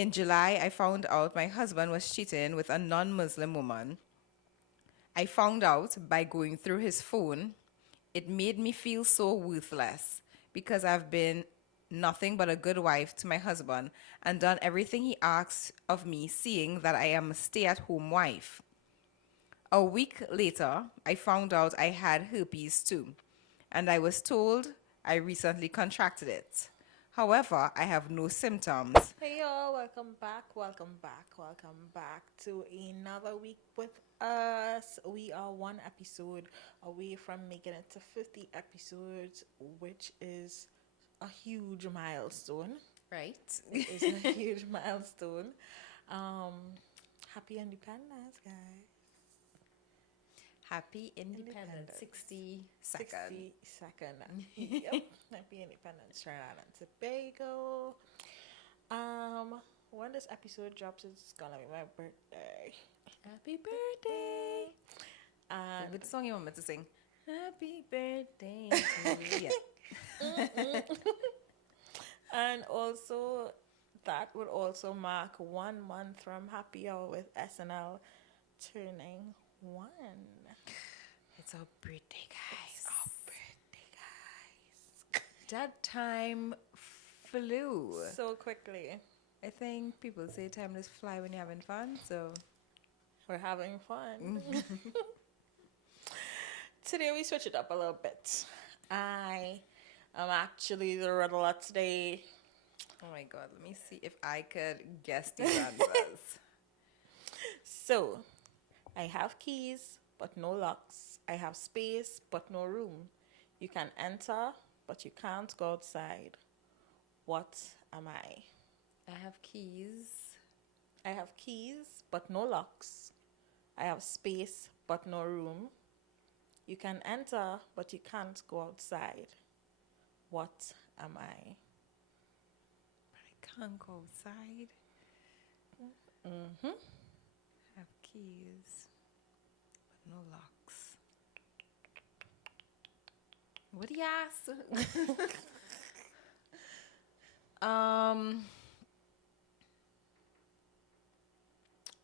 In July, I found out my husband was cheating with a non-Muslim woman. I found out by going through his phone. It made me feel so worthless because I've been nothing but a good wife to my husband and done everything he asks of me, seeing that I am a stay-at-home wife. A week later, I found out I had herpes too, and I was told I recently contracted it. However, I have no symptoms. Hey y'all, welcome back to another week with us. We are one episode away from making it to 50 episodes, which is a huge milestone. Right? It is a huge milestone. Um, Happy Independence, guys. Happy Independence 60 seconds. 60-second. Yep. Happy Independence, Sherain and Tobago. When this episode drops, it's gonna be my birthday. Happy birthday! And What song you want me to sing? Happy birthday to you. and also that would also mark 1 month from Happy Hour with SnL turning 1. It's our birthday, guys. It's our birthday, guys. That time flew. So quickly. I think people say time just fly when you're having fun, so We're having fun. Today we switch it up a little bit. I am actually the riddler today. oh my god, let me see if I could guess these answers. So, I have keys, but no locks. I have space, but no room. You can enter, but you can't go outside. What am I? I have keys. I have keys, but no locks. I have space, but no room. You can enter, but you can't go outside. What am I? But I can't go outside. Mm-hmm. I have keys, but no locks. What do you ask?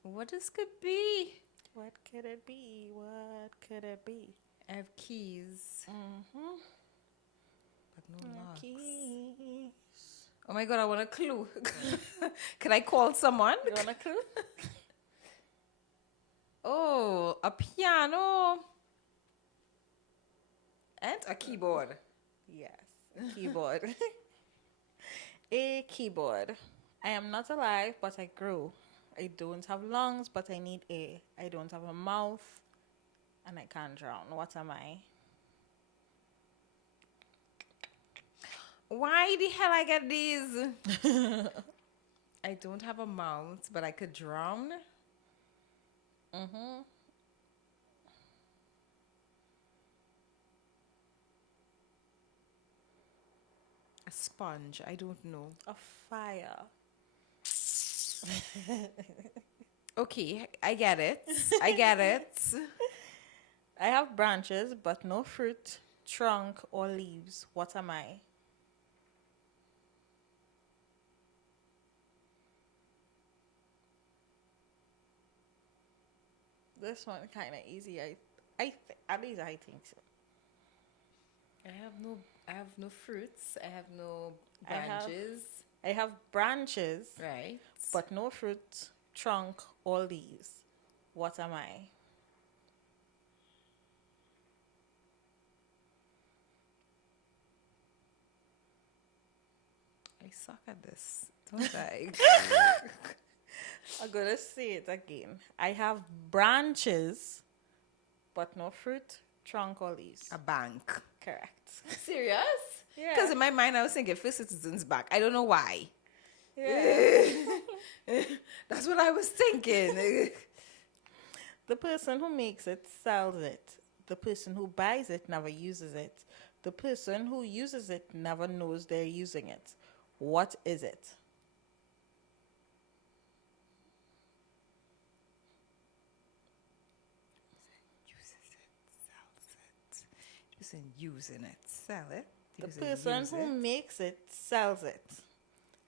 What this could be? What could it be? What could it be? I have keys, Mm-hmm. but no locks. Keys. Oh my god, I want a clue. Can I call someone? You want a clue? Oh, a piano and a keyboard. Yes, keyboard. A keyboard. I am not alive, but I grow. I don't have lungs, but I need air. I don't have a mouth, and I can't drown. What am I? Why the hell I get these? I don't have a mouth, but I could drown. Mm-hmm. A sponge. I don't know. A fire. Okay, I get it. I get it. I have branches, but no fruit, trunk, or leaves. What am I? This one kind of easy. At least I think so. I have no fruits. I have no I have- branches. I have branches, Right. but no fruit, trunk, or leaves. What am I? I suck at this, don't I? I'm gonna say it again. I have branches, but no fruit, trunk, or leaves. A bank. Correct. Serious? Yeah. Because in my mind, I was thinking First Citizens Bank. I don't know why. Yeah. That's what I was thinking. The person who makes it sells it. The person who buys it never uses it. The person who uses it never knows they're using it. What is it? Using it, sell it. The Using, person use who it. makes it sells it.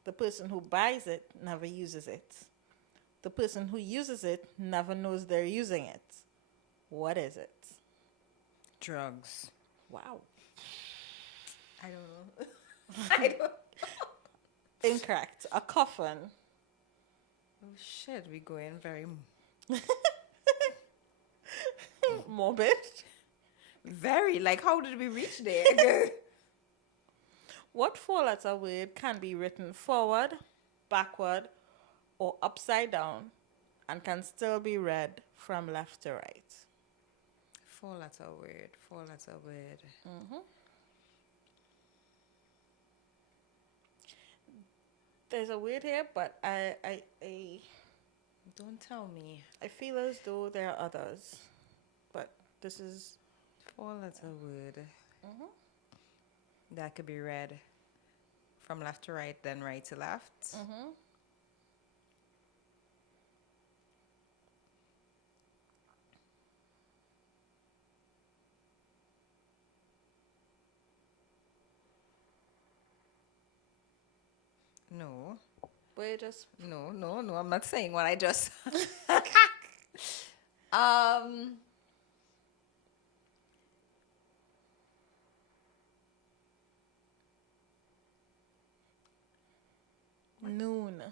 The person who buys it never uses it. The person who uses it never knows they're using it. What is it? Drugs. Wow. I don't know. I don't. Incorrect. A coffin. Oh shit, we going very Morbid. very like. How did we reach there? What four-letter word can be written forward, backward, or upside down and can still be read from left to right? Four-letter word. Four-letter word. There's a word here, but I Don't tell me. feel as though there are others. But this is Four-letter word. That could be read from left to right, then right to left. No. but it just No, no, no. I'm not saying what I just. um. noon.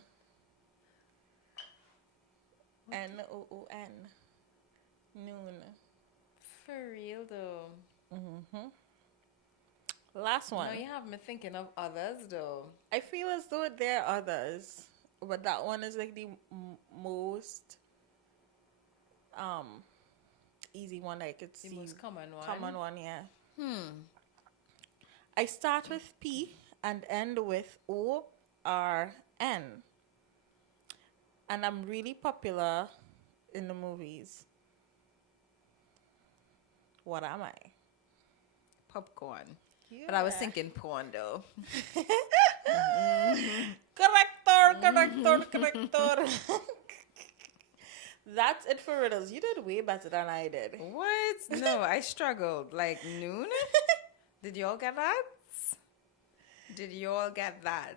Noon. Noon. For real though. Last one. Now you have me thinking of others though. I feel as though there are others, but that one is like the most easy one I could see. The most common one. Common one, yeah. I start with P and end with ORN. And I'm really popular in the movies. What am I? Popcorn. But I was thinking porn though. Corrector. That's it for riddles. You did way better than I did. What? No, I struggled. Like noon? Did you all get that? Did you all get that?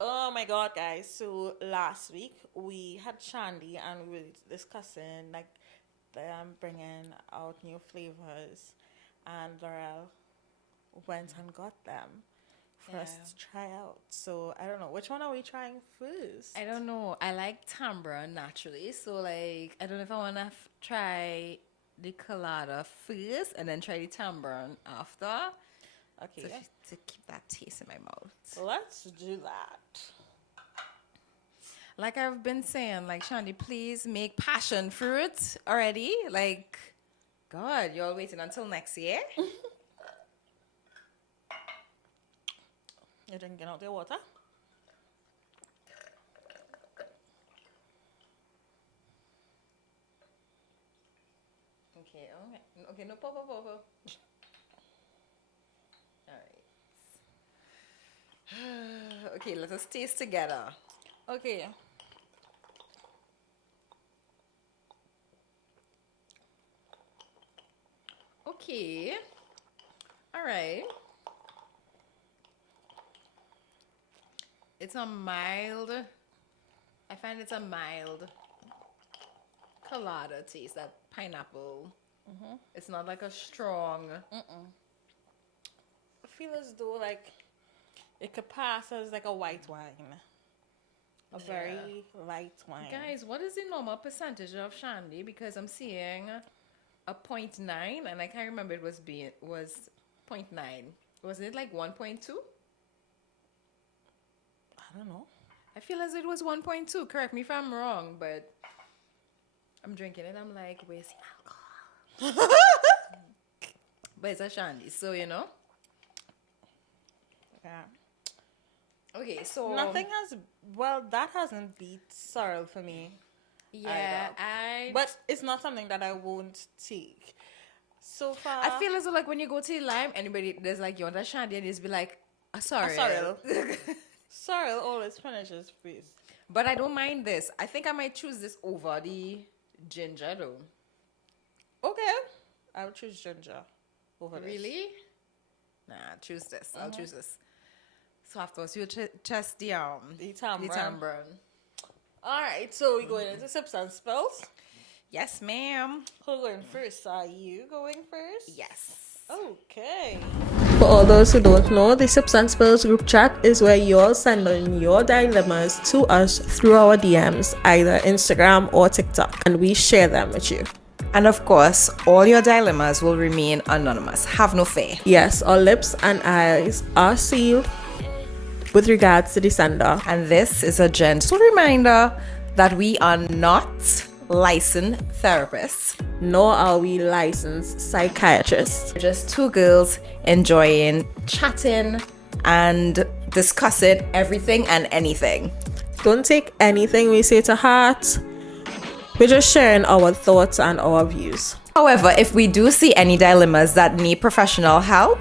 Oh my god, guys. So last week we had Shandy and we were discussing like them bringing out new flavors, and Laurel went and got them for us to try out. So I don't know, which one are we trying first? I don't know. I like timbre naturally. So like I don't know if I want to try the colada first and then try the timbre after. Okay, To keep that taste in my mouth. let's do that. Like I've been saying, like Shandy, please make passion fruit already. Like, God, you're all waiting until next year. You're drinking out the water? Okay, okay, no, pop. All right. Okay, let us taste together. Okay. Okay. All right. It's a mild. I find it's a mild colada taste. That pineapple. It's not like a strong. I feel as though like it could pass as like a white wine. A very light wine. Guys, what is the normal percentage of Shandy? Because I'm seeing a 0.9 and I can't remember it was 0.9. Wasn't it like 1.2? I don't know. I feel as it was 1.2. Correct me if I'm wrong, but I'm drinking it. I'm like, where's the alcohol? But it's a Shandy, so you know. Yeah. Okay, so Nothing has. Well, that hasn't beat Sorrel for me. Yeah, But it's not something that I won't take. So far, I feel as though like when you go to the Lime, anybody there's like you want a Shandy and just be like, sorry. Sorrel always finishes first. But I don't mind this. I think I might choose this over the ginger though. Okay, I'll choose ginger. over this. Really? Nah, choose this. I'll choose this. So afterwards, you test the The the timbre. timbre. All right, so we're going into substance spells. Yes, ma'am. Who's going first? Are you going first? Yes. Okay. For all those who don't know, the Substance Spills group chat is where you all send in your dilemmas to us through our DMs, either Instagram or TikTok, and we share them with you. And of course, all your dilemmas will remain anonymous. Have no fear. Yes, our lips and eyes are sealed with regards to the sender. And this is a gentle reminder that we are not licensed therapists, Nor are we licensed psychiatrists. we're just two girls enjoying chatting and discussing everything and anything. Don't take anything we say to heart. We're just sharing our thoughts and our views. However, if we do see any dilemmas that need professional help,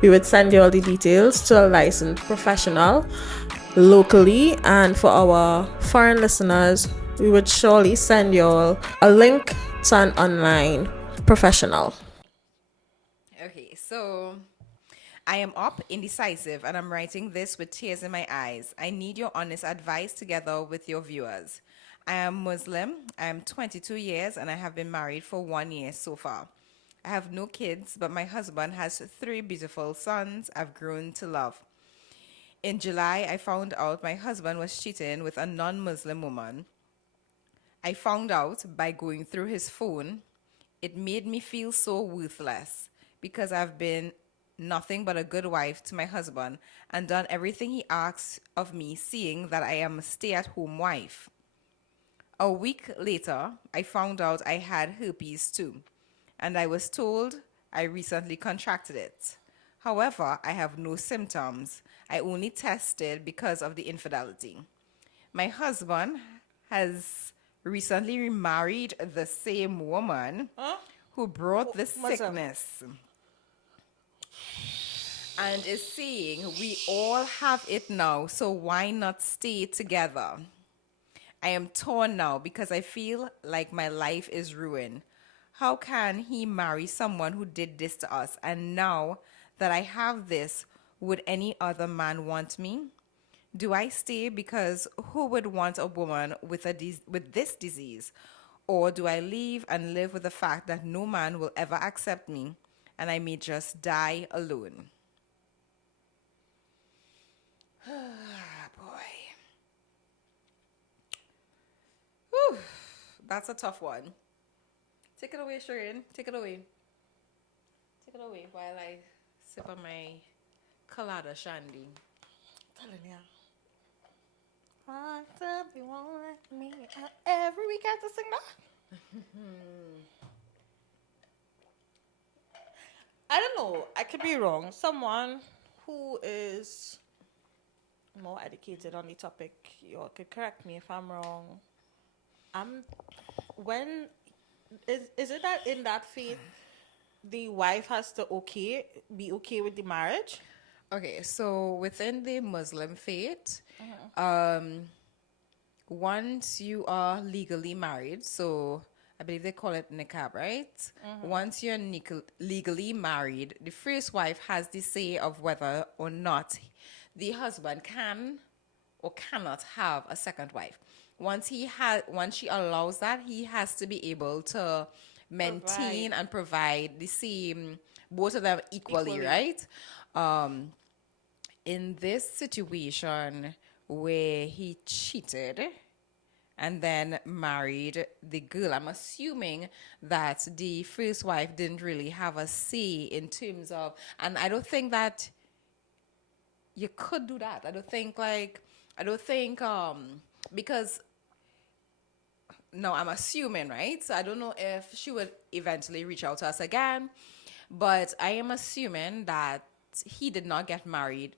We would send you all the details to a licensed professional locally, and for our foreign listeners, we would surely send you all a link to an online professional. okay, so I am up, indecisive, and I'm writing this with tears in my eyes. I need your honest advice together with your viewers. I am Muslim, I am 22 years, and I have been married for 1 year so far. I have no kids, but my husband has 3 beautiful sons I've grown to love. In July, I found out my husband was cheating with a non-Muslim woman. I found out by going through his phone. It made me feel so worthless because I've been nothing but a good wife to my husband and done everything he asks of me, seeing that I am a stay-at-home wife. A week later, I found out I had herpes too, and I was told I recently contracted it. However, I have no symptoms. I only tested because of the infidelity. My husband has recently remarried the same woman who brought the Muslim. sickness and is saying we all have it now, so why not stay together? I am torn now because I feel like my life is ruined. How can he marry someone who did this to us? And now that I have this, would any other man want me? Do I stay because who would want a woman with with this disease? Or do I leave and live with the fact that no man will ever accept me and I may just die alone? Boy. Whew, that's a tough one. Take it away, Sherain. Take it away. Take it away while I sip on my colada shandy. Telling ya. You won't let me out. Every week I have to sing that. I don't know. I could be wrong. Someone who is more educated on the topic, you all could correct me if I'm wrong. When is it that in that faith the wife has to be okay with the marriage? Okay, so within the Muslim faith, once you are legally married, so I believe they call it niqab, right? Once you're legally married, the first wife has the say of whether or not the husband can or cannot have a second wife. Once she allows that, he has to be able to maintain and provide the same, both of them equally. Right? In this situation where he cheated and then married the girl, I'm assuming that the first wife didn't really have a say in terms of, and I don't think that you could do that. I don't think because no, I'm assuming, right? So I don't know if she would eventually reach out to us again, but I am assuming that he did not get married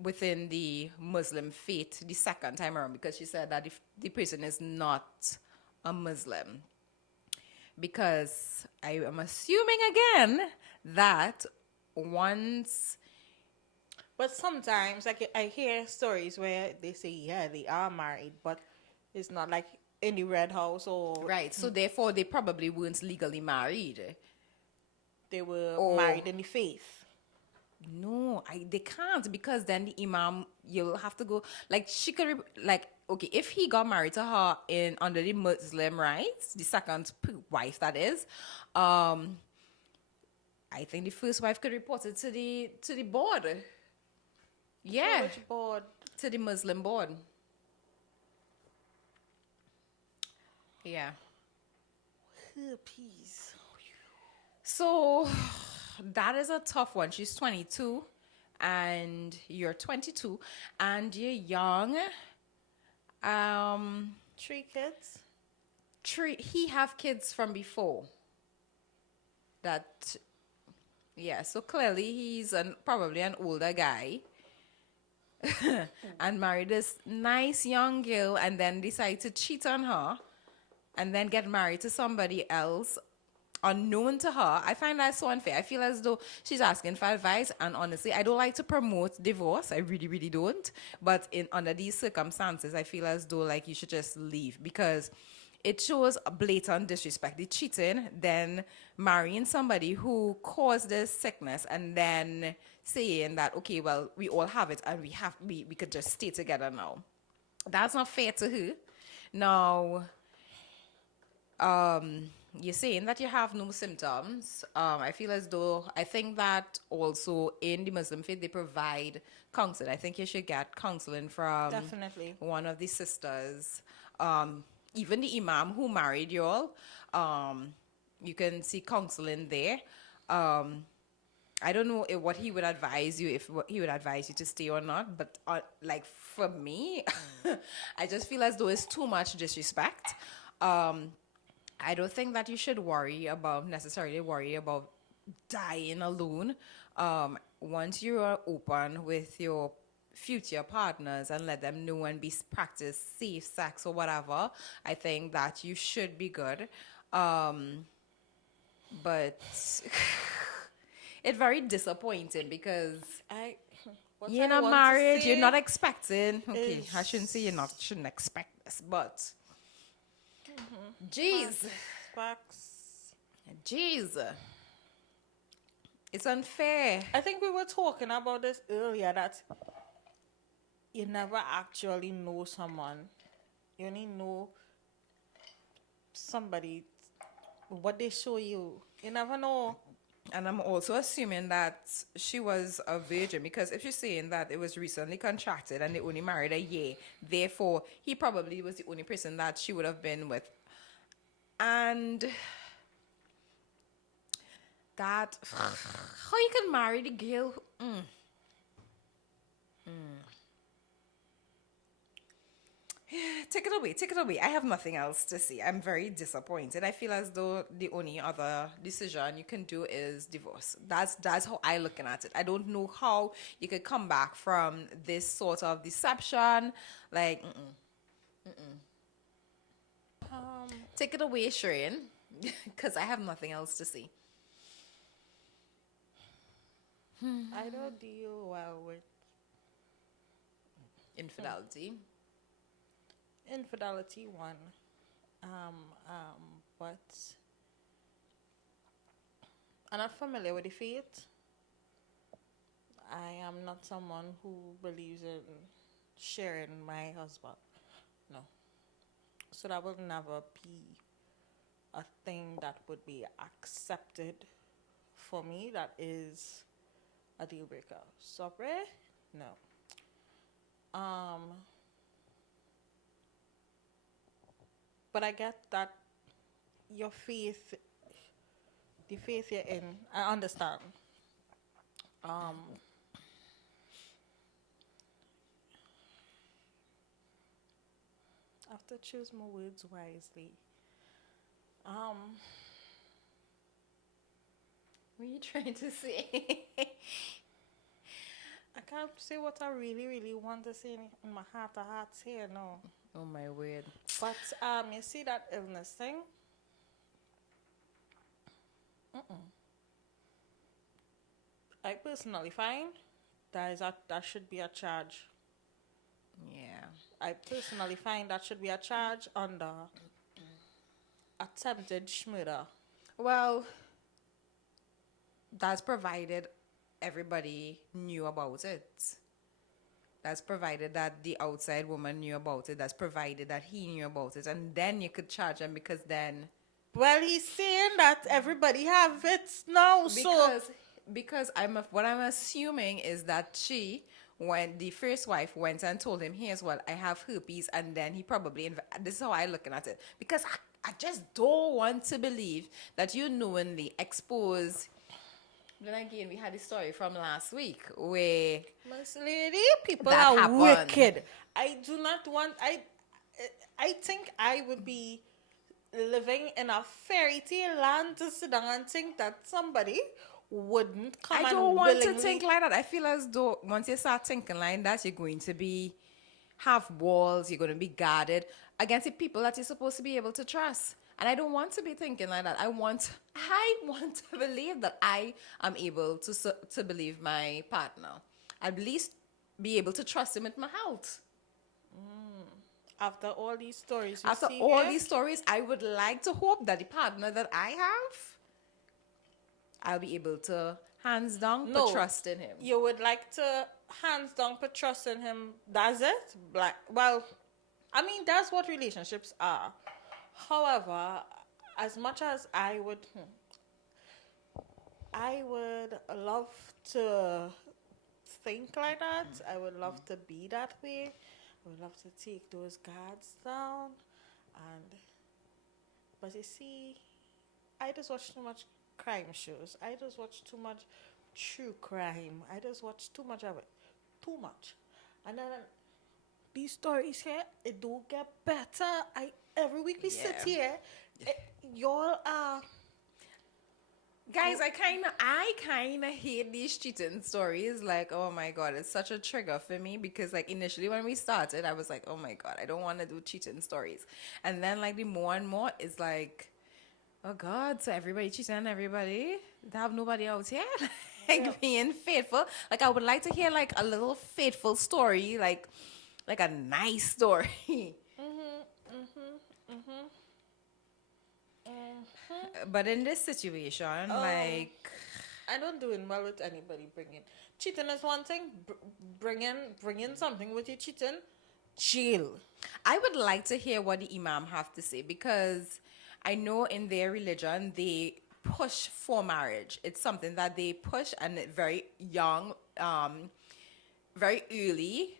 within the Muslim faith the second time around, because she said that if the person is not a Muslim. Because I am assuming again that once. But sometimes, like, I hear stories where they say, yeah, they are married, but it's not like in the red house or Right, so therefore they probably weren't legally married. they were Or married in the faith. no, they can't because then the imam you'll have to go like she could like okay if he got married to her in under the Muslim rights, the second wife that is, I think the first wife could report it to the board. So Yeah, which board? to the Muslim board. Yeah. Herpes. So that is a tough one. She's 22 and you're 22 and you're young. Um 3 kids. he have kids from before. That yeah, so clearly he's probably an older guy and married this nice young girl and then decide to cheat on her and then get married to somebody else unknown to her. I find that so unfair. I feel as though she's asking for advice, and honestly, I don't like to promote divorce. I really, really don't. But in under these circumstances, I feel as though like you should just leave because it shows a blatant disrespect. The cheating, then marrying somebody who caused this sickness, and then saying that okay, well, we all have it, and we could just stay together now. That's not fair to her. Now, you're saying that you have no symptoms. I feel as though I think that also in the Muslim faith they provide counseling. I think you should get counseling from Definitely. one of the sisters. Even the imam who married you all, you can see counseling there. I don't know what he would advise you, if he would advise you to stay or not, but like for me, I just feel as though it's too much disrespect. I don't think that you should necessarily worry about dying alone. Once you are open with your future partners and let them know and practice safe sex or whatever, I think that you should be good. But it's very disappointing because What you're I not want to married, you're say not shouldn't say is- shouldn't expect this, but jeez. Facts. Jeez. It's unfair. I think we were talking about this earlier that you never actually know someone. You only know somebody, what they show you. You never know. And I'm also assuming that she was a virgin because if she's saying that it was recently contracted and they only married a year, therefore he probably was the only person that she would have been with. And that how you can marry the girl? Take it away. I have nothing else to say. I'm very disappointed. I feel as though the only other decision you can do is divorce. That's how I looking at it. I don't know how you could come back from this sort of deception. Like, take it away, Sherain, because I have nothing else to say. I don't deal well with Infidelity. infidelity, one. But I'm not familiar with the faith. I am not someone who believes in sharing my husband. No. So that will never be a thing that would be accepted for me. That is a deal breaker. Sorry? No. But I get that your faith, the faith you're in, I understand. I have to choose my words wisely. What are you trying to say? I can't say what I really, really want to say in my heart to heart here, no. Oh my word. But you see that illness thing? I personally find that should be a charge. Yeah. I personally find that should be a charge under attempted murder. Well, That's provided everybody knew about it. That's provided that the outside woman knew about it. That's provided that he knew about it. And then you could charge him because then Well, he's saying that everybody have it now, so because what I'm assuming is that she, when the first wife went and told him, here's what I have herpes, and then he probably this is how I looking at it, because I just don't want to believe that you knowingly expose. Then again, we had a story from last week where Miss Lady, people that are happened. wicked. I do not want. I think I would be living in a fairy tale land to sit down and think that somebody wouldn't come I and don't want to willingly. think like that. I feel as though once you start thinking like that, you're going to be have walls. You're going to be guarded against the people that you're supposed to be able to trust. And I don't want to be thinking like that. I want to believe that I am able to believe my partner. At least be able to trust him with my health. After all these stories, After all these stories, I would like to hope that the partner that I have, I'll be able to hands down put trust in him. You would like to hands down put trust in him. That's it. Like, well, I mean, that's what relationships are. However, as much as I would love to think like that. I would love to be that way. I would love to take those guards down. But you see, I just watch too much crime shows. I just watch too much true crime. I just watch too much of it. Too much. And then these stories here, it do get better. Every week we sit here, y'all are... Guys, I kind of hate these cheating stories. Like, oh my god, it's such a trigger for me because, like, initially when we started, I was like, oh my god, I don't want to do cheating stories. And then, like, the more and more, it's like, oh god, so everybody cheating on everybody. They have nobody out here, like being faithful. Like, I would like to hear like a little faithful story, like a nice story. But in this situation, like, I don't do it well with anybody bringing cheating is one thing. Bringing something with you cheating, chill. I would like to hear what the imam have to say because I know in their religion they push for marriage. It's something that they push and very young, very early.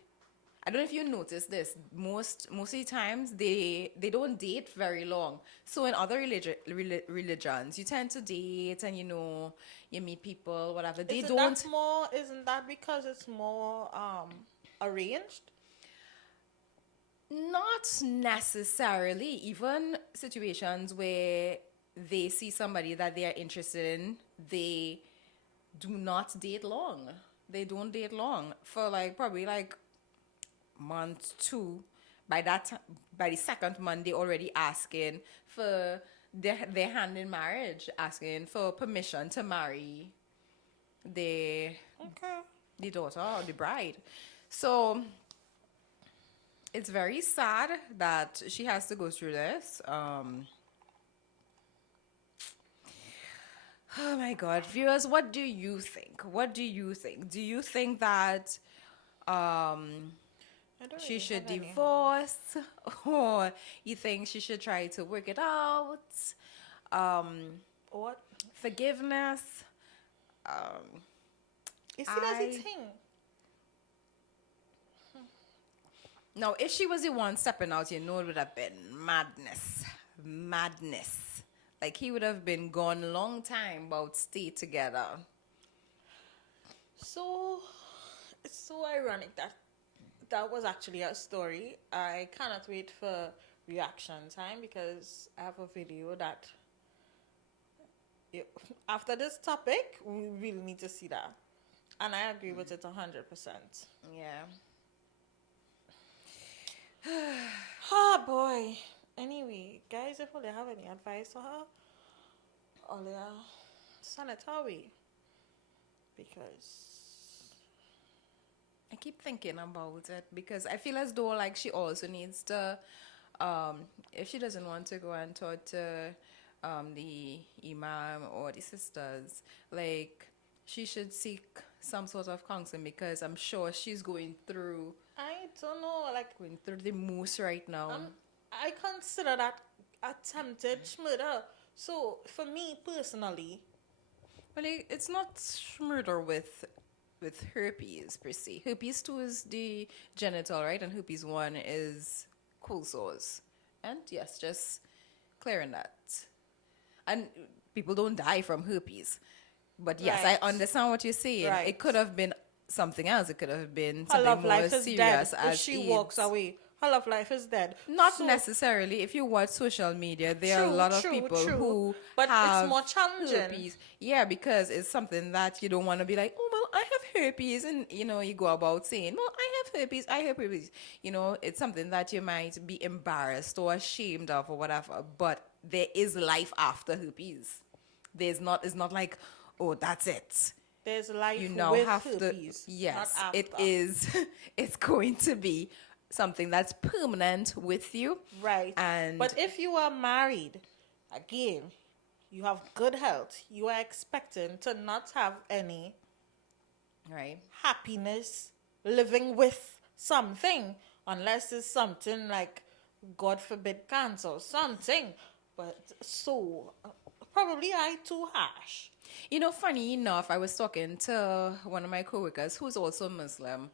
I don't know if you notice this. Most of the times they don't date very long. So in other religions, you tend to date and you meet people, whatever. They don't. Isn't that because it's more arranged? Not necessarily. Even situations where they see somebody that they are interested in, they do not date long. They don't date long for like probably like month 2. By the second month, they already asking for their hand in marriage, asking for permission to marry the daughter or the bride. So it's very sad that she has to go through this. Oh my God, viewers, what do you think? What do you think? Do you think that she should divorce, or you think she should try to work it out? What? Forgiveness. You see, that's the thing. No, if she was the one stepping out, it would have been madness. Madness. Like, he would have been gone a long time, but stay together. So, it's so ironic that was actually a story. I cannot wait for reaction time because I have a video that after this topic, we really need to see that. And I agree with it 100%. Yeah. Oh boy. Anyway, guys, if you have any advice for her, send it our way. Because I keep thinking about it because I feel as though like she also needs to, if she doesn't want to go and talk to the imam or the sisters, like she should seek some sort of counseling because I'm sure she's I don't know, like, going through the most right now. um, I consider that attempted murder. So for me personally, Well, it's not murder with herpes per se. Herpes 2 is the genital, right? And herpes 1 is cool sores. And yes, just clearing that. And people don't die from herpes. But yes, I right, understand what you're saying. right. It could have been something else. It could have been Her something love more life is dead serious if as she walks AIDS. away. Her love life is dead. Not So necessarily. If you watch social media, there are a true, lot of true, people true. who But it's have more challenging. herpes. Yeah, because it's something that you don't want to be like, oh, well, I have herpes. And, you go about saying, well, I have herpes. I have herpes. It's something that you might be embarrassed or ashamed of or whatever. But there is life after herpes. It's not like, oh, that's it. There's life You now with have to, herpes, not yes, after. it is, it's going to be something that's permanent with you. Right. And But if you are married, again, you have good health, you are expecting to not have any right. happiness living with something, unless it's something like, God forbid, cancer or something. But so, probably I too harsh. Funny enough, I was talking to one of my coworkers who's also Muslim.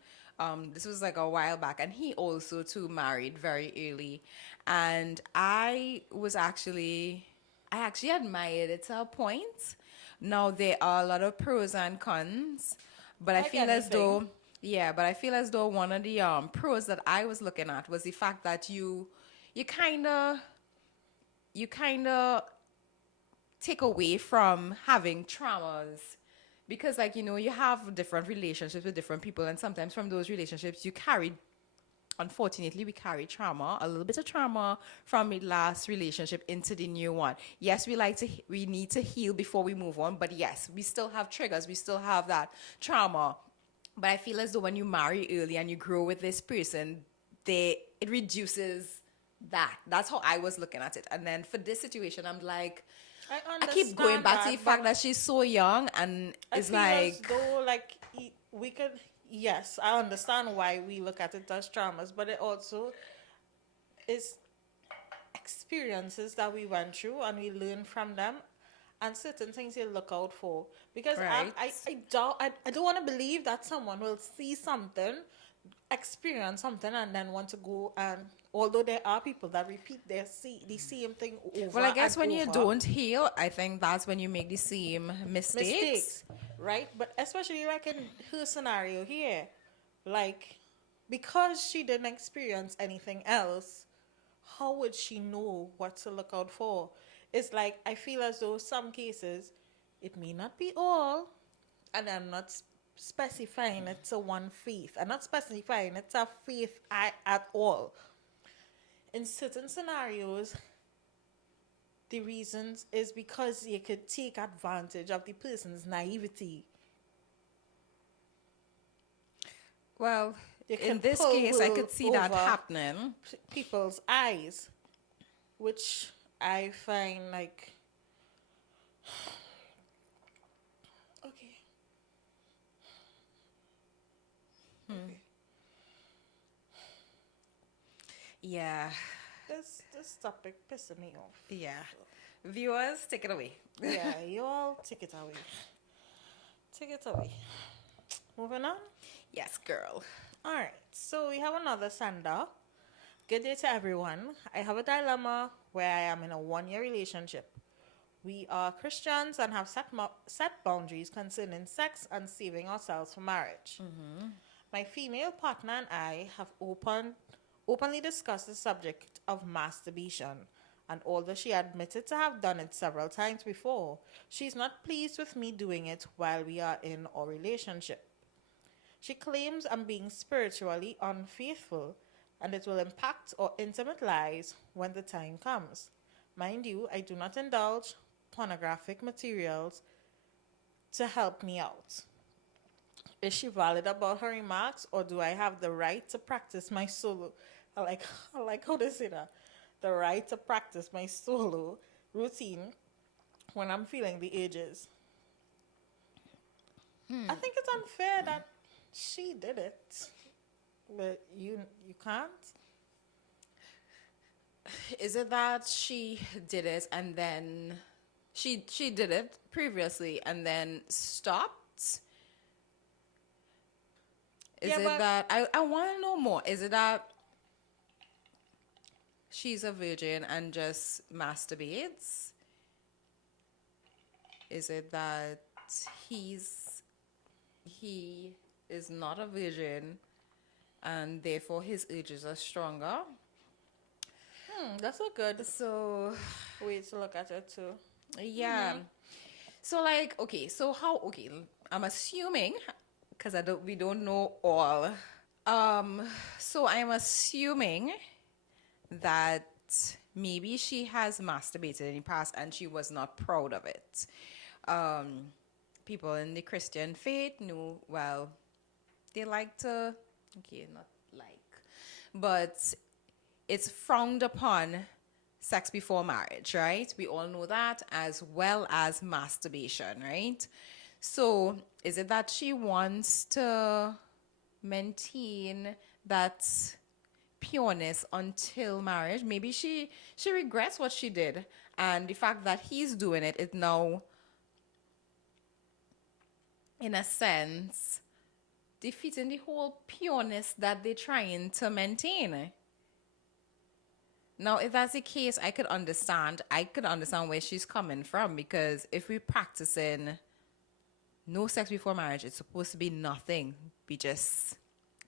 This was like a while back, and he also too married very early. And I actually admired it to a point. Now there are a lot of pros and cons, but I Like feel as anything. though, yeah, but I feel as though one of the pros that I was looking at was the fact that you kind of take away from having traumas because you have different relationships with different people, and sometimes from those relationships unfortunately we carry trauma, a little bit of trauma from the last relationship into the new one. Yes, we need to heal before we move on, but yes, we still have triggers, we still have that trauma. But I feel as though when you marry early and you grow with this person, it reduces that. That's how I was looking at it. And then for this situation, I'm like, I I keep going understand back to that, the but fact that she's so young, and I it's feel as like, though like we could. Yes, I understand why we look at it as traumas, but it also is experiences that we went through and we learn from them, and certain things you look out for. Because right, I don't want to believe that someone will see something, experience something, and then want to go and. Although there are people that repeat the same thing over well, I guess and when you over. don't heal, I think that's when you make the same mistakes. Mistakes, right? But especially like in her scenario here, like because she didn't experience anything else, how would she know what to look out for? It's like I feel as though some cases it may not be all, and I'm not specifying it's a one faith. I'm not specifying it's a faith at all. In certain scenarios, the reasons is because you could take advantage of the person's naivety. Well, You in can this pull case, I wool could see that over happening. people's eyes, which I find like okay. Okay. Yeah, This topic pissing me off. yeah. Viewers, take it away. Yeah, you all take it away. Take it away. Moving on. Yes, girl. All right. So we have another sender. Good day to everyone. I have a dilemma where I am in a 1-year relationship. We are Christians and have set boundaries concerning sex and saving ourselves for marriage. My female partner and I have openly discussed the subject of masturbation, and although she admitted to have done it several times before, she's not pleased with me doing it while we are in our relationship. She claims I'm being spiritually unfaithful and it will impact our intimate lives when the time comes. Mind you, I do not indulge pornographic materials to help me out. Is she valid about her remarks, or do I have the right to practice my solo? I like how they say that. The right to practice my solo routine when I'm feeling the urges. I think it's unfair that she did it, but you can't. Is it that she did it and then she did it previously and then stopped? Is Yeah, it but that I want to know more? Is it that she's a virgin and just masturbates? Is it that he is not a virgin and therefore his urges are stronger? that's a good So way to look at it too. yeah. So like okay, so how okay, I'm assuming because we don't know all. So I'm assuming that maybe she has masturbated in the past and she was not proud of it. Um, People in the Christian faith knew, well, they like to, okay, not like, but it's frowned upon sex before marriage, right? We all know that, as well as masturbation, right? So is it that she wants to maintain that pureness until marriage? Maybe she regrets what she did, and the fact that he's doing it is now, in a sense, defeating the whole pureness that they're trying to maintain. Now, if that's the case, I could understand. I could understand where she's coming from, because if we're practicing no sex before marriage, it's supposed to be nothing. Be just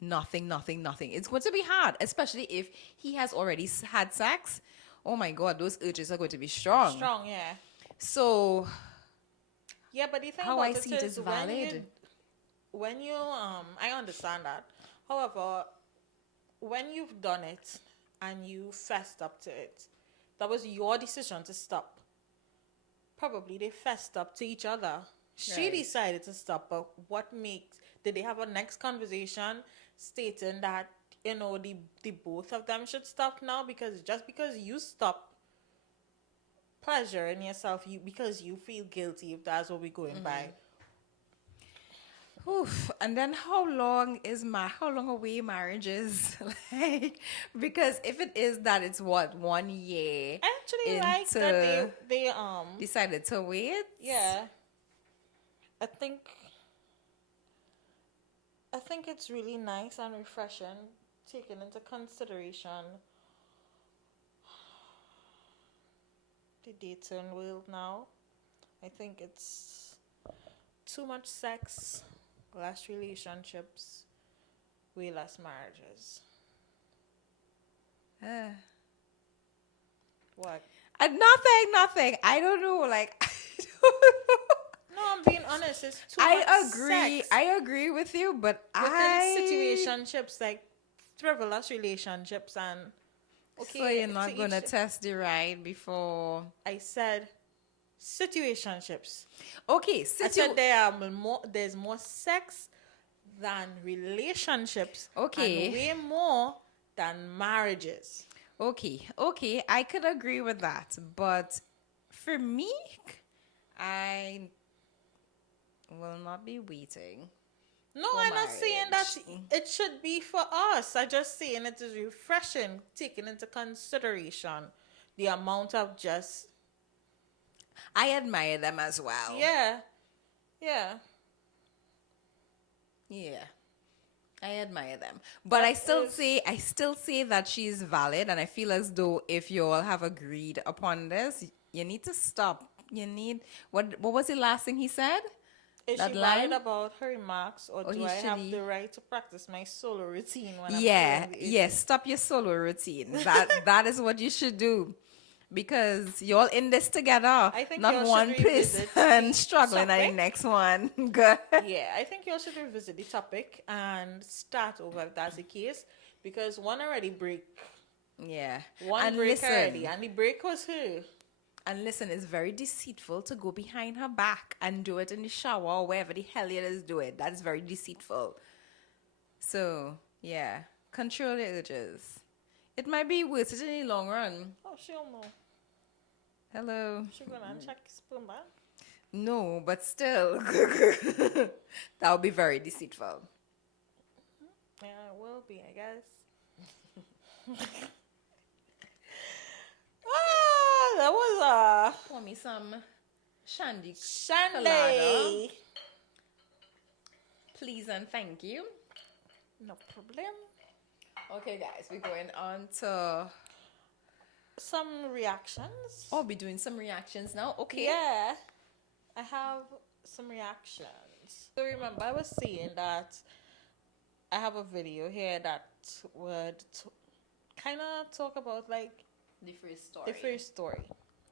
nothing, nothing, nothing. It's going to be hard, especially if he has already had sex. Oh my God, those urges are going to be strong. Strong, yeah. So, Yeah, but the thing how about I it see it is is valid. when you I understand that. However, when you've done it and you fessed up to it, that was your decision to stop. Probably they fessed up to each other. She Right. decided to stop, but what makes did they have a next conversation stating that the both of them should stop now? Because just because you stop pleasure in yourself, you because you feel guilty, if that's what we're going by. Oof. And then how long away marriage is? Like, because if it is that it's what, 1 year I actually like that into they decided to wait. yeah. I think it's really nice and refreshing, taking into consideration the dating world now. I think it's too much sex, less relationships, way less marriages. Uh, What? nothing. I don't know. Like, I don't know. No, I'm being honest. It's too I much agree. sex I agree with you, but within situationships, like frivolous relationships, and So you're to not each. gonna test the ride before? I said situationships. Okay, I said there's more sex than relationships, Okay. and way more than marriages. Okay, I could agree with that. But for me, I will not be waiting No, for I'm not saying that marriage. it should be for us. I'm just saying it is refreshing, taking into consideration the amount of just I admire them as well. yeah, yeah. Yeah. I admire them. But That is- I still say that she's valid, and I feel as though if you all have agreed upon this, you need to stop. You need what was the last thing he said? Is That she line? valid about her remarks, or Or do he I should have he- the right to practice my solo routine when I'm Yeah, feeling the yes, urges? stop your solo routine. That is what you should do. Because you're all in this together. I think Not y'all should one revisit person the struggling at the topic. next one. Good. Yeah, I think y'all should revisit the topic and start over if that's the case, because one already break, Yeah. one And break listen, already, and the break was her. and listen, it's very deceitful to go behind her back and do it in the shower or wherever the hell it is do it. That is very deceitful. So, yeah. Control your urges. It might be worth it in the long run. Oh, she'll know. Hello. She gonna check sperm bank. No, but still, that would be very deceitful. Yeah, it will be, I guess. Ah, that was Pour me some shandy colada, Shandy. please and thank you. No problem. Okay, guys, we're going on to. Some reactions. Oh, be doing some reactions now. Okay. Yeah, I have some reactions. So remember, I was saying that I have a video here that would kind of talk about like The first story. the first story.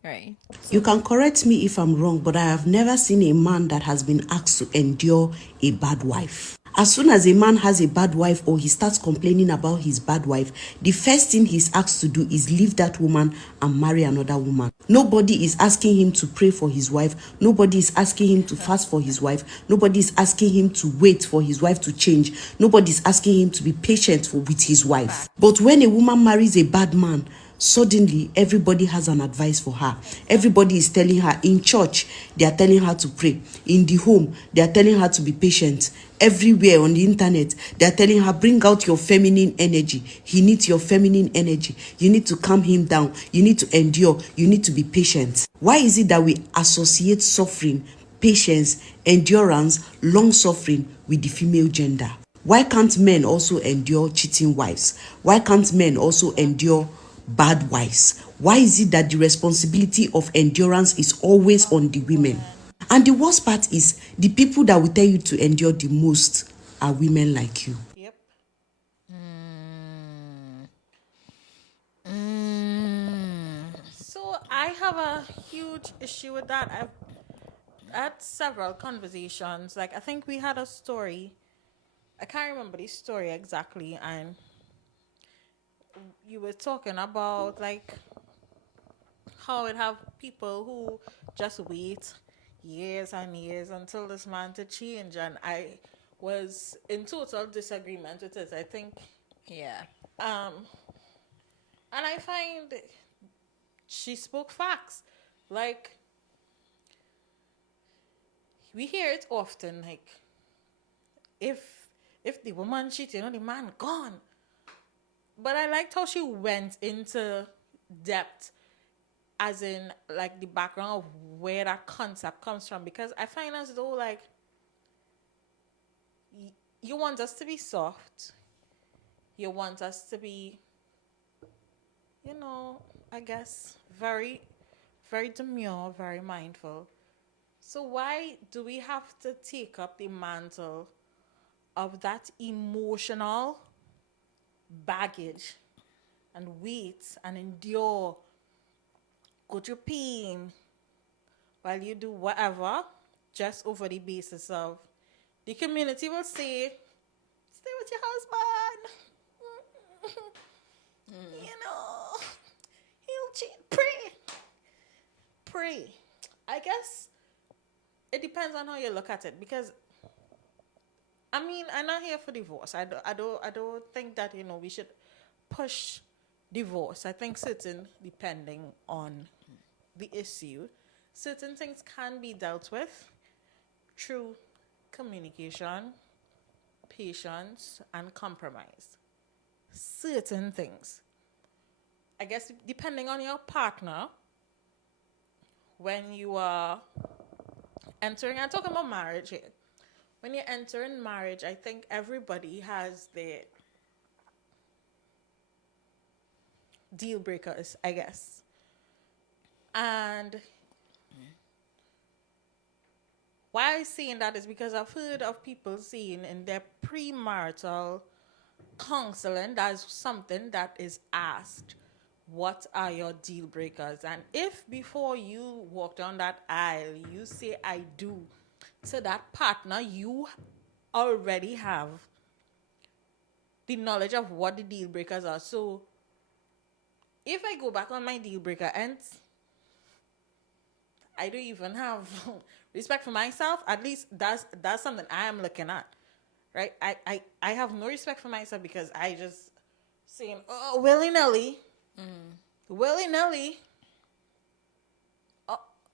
Right. You can correct me if I'm wrong, but I have never seen a man that has been asked to endure a bad wife. As soon as a man has a bad wife or he starts complaining about his bad wife, the first thing he's asked to do is leave that woman and marry another woman. Nobody is asking him to pray for his wife. Nobody is asking him to fast for his wife. Nobody is asking him to wait for his wife to change. Nobody is asking him to be patient with his wife. But when a woman marries a bad man, suddenly everybody has an advice for her. Everybody is telling her. In church, they are telling her to pray. In the home, they are telling her to be patient. Everywhere on the internet, they are telling her, bring out your feminine energy. He needs your feminine energy. You need to calm him down. You need to endure. You need to be patient. Why is it that we associate suffering, patience, endurance, long suffering with the female gender? Why can't men also endure cheating wives? Why can't men also endure bad wives? Why is it that the responsibility of endurance is always on the women? And the worst part is the people that will tell you to endure the most are women like you. Yep. So I have a huge issue with that. I've had several conversations. Like I think we had a story. I can't remember the story exactly, and you were talking about like how it have people who just wait years and years until this man to change, and I was in total disagreement with it. I think, Yeah. and I find she spoke facts. Like we hear it often, like if the woman cheating on the man gone. But I liked how she went into depth, as in like the background of where that concept comes from, because I find as though like you want us to be soft, you want us to be, I guess very, very demure, very mindful. So why do we have to take up the mantle of that emotional baggage and wait and endure, go through pain while you do whatever, just over the basis of the community will say, stay with your husband. He'll cheat. Pray. I guess it depends on how you look at it, because I mean, I'm not here for divorce. I don't think that we should push divorce. I think depending on the issue, certain things can be dealt with through communication, patience, and compromise. Certain things, I guess, depending on your partner, when you are entering, I'm talking about marriage here. When you enter in marriage, I think everybody has their deal breakers, I guess. And why I'm saying that is because I've heard of people saying in their premarital counseling, that's something that is asked. What are your deal breakers? And if before you walk down that aisle, you say, I do, to that partner, you already have the knowledge of what the deal breakers are. So if I go back on my deal breaker and I don't even have respect for myself, at least that's something I am looking at. Right? I have no respect for myself because I just saying, oh, willy-nilly,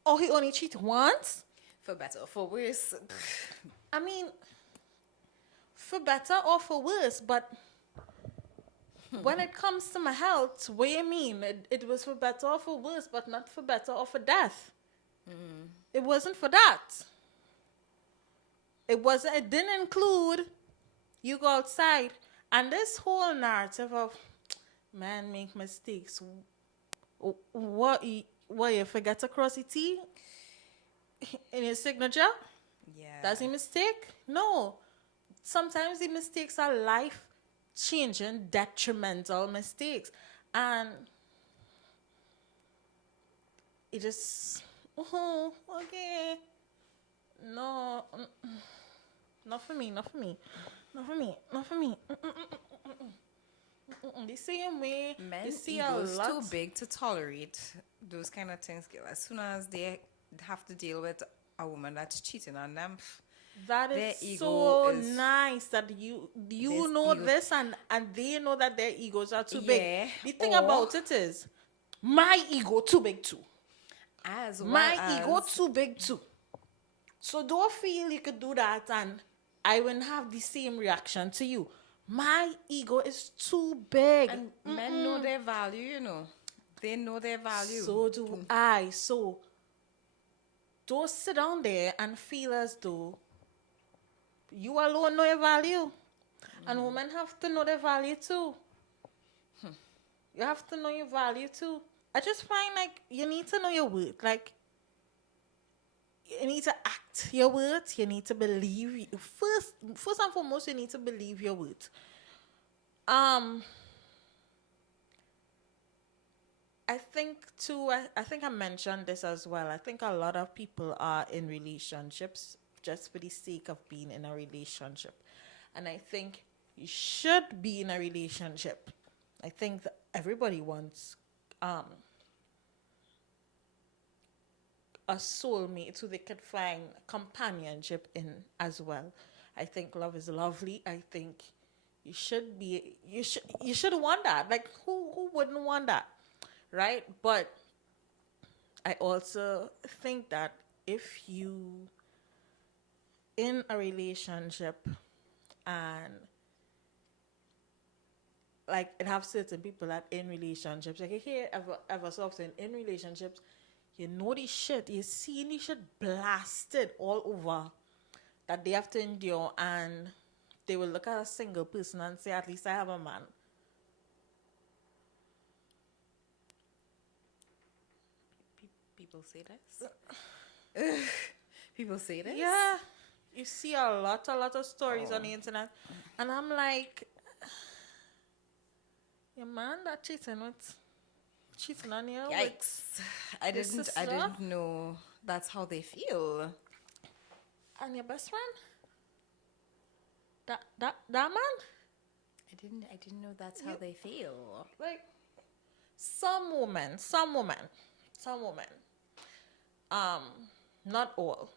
or he only cheat once. For better or for worse. I mean, for better or for worse, but when it comes to my health, what do you mean? It was for better or for worse, but not for better or for death. It wasn't for that. It didn't include you go outside. And this whole narrative of man make mistakes. What you forget to cross the T in your signature? Yeah. That's a mistake? No. Sometimes the mistakes are life-changing, detrimental mistakes. And it just, oh, okay. No, not for me, not for me. Not for me, not for me. The same way, Men you see a egos lot. too big to tolerate those kind of things. As soon as they have to deal with a woman that's cheating on them, That their is ego so is- nice that you This know ego- this and they know that their egos are too Yeah, big. The thing or- about it is, my ego too big too. as well My as ego too big too. So don't feel you could do that and I wouldn't have the same reaction to you. My ego is too big. and men know their value, you know. They know their value. So do I. So don't sit down there and feel as though you alone know your value. And women have to know their value too. You have to know your value too. I just find like you need to know your worth. Like you need to act your worth. You need to believe first and foremost. You need to believe your worth. I think too. I think I mentioned this as well. I think a lot of people are in relationships just for the sake of being in a relationship, and I think you should be in a relationship. I think that everybody wants a soulmate who they could find companionship in as well. I think love is lovely. I think you should want that. Like who wouldn't want that? Right? But I also think that if you in a relationship and like it have certain people that in relationships, like you hear ever so often in relationships, you know this shit, you see this shit blasted all over that they have to endure, and they will look at a single person and say, at least I have a man. People say this. People say this. Yeah. You see a lot of stories on the internet. And I'm like, your man that cheating on you. Yikes! I your didn't sister? know that's how they feel. And your best friend? That man? I didn't know that's how they feel. Like some women, not all.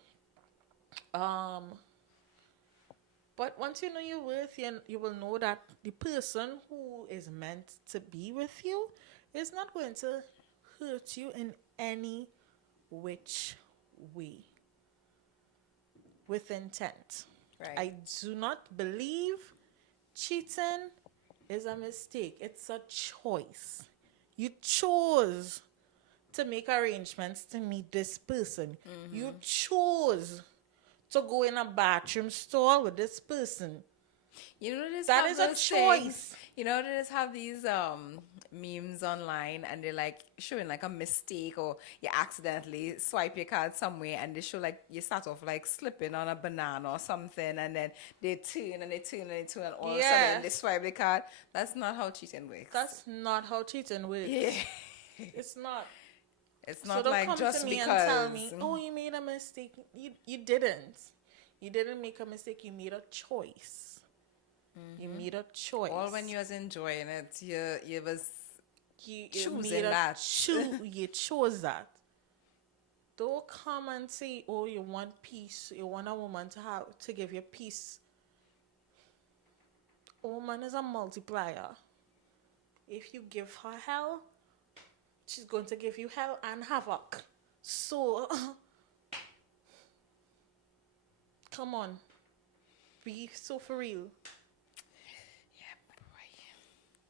But once you know your worth, you will know that the person who is meant to be with you is not going to hurt you in any which way with intent. Right. I do not believe cheating is a mistake. It's a choice. You chose to make arrangements to meet this person. You chose to go in a bathroom stall with this person. You know, That is a choice. You know, they just have these memes online, and they're like showing like a mistake, or you accidentally swipe your card somewhere, and they show like you start off like slipping on a banana or something, and then they turn and they turn and they turn, and all of a sudden they swipe the card. That's not how cheating works. That's not how cheating works. Yeah. It's not. It's So not don't like come just to me because. and tell me, oh, you made a mistake. You didn't. You didn't make a mistake. You made a choice. You made a choice. All when you was enjoying it, you was you choosing made a that. you chose that. Don't come and say, oh, you want peace. You want a woman to give you peace. A woman is a multiplier. If you give her hell, she's going to give you hell and havoc. So, come on. Be so for real.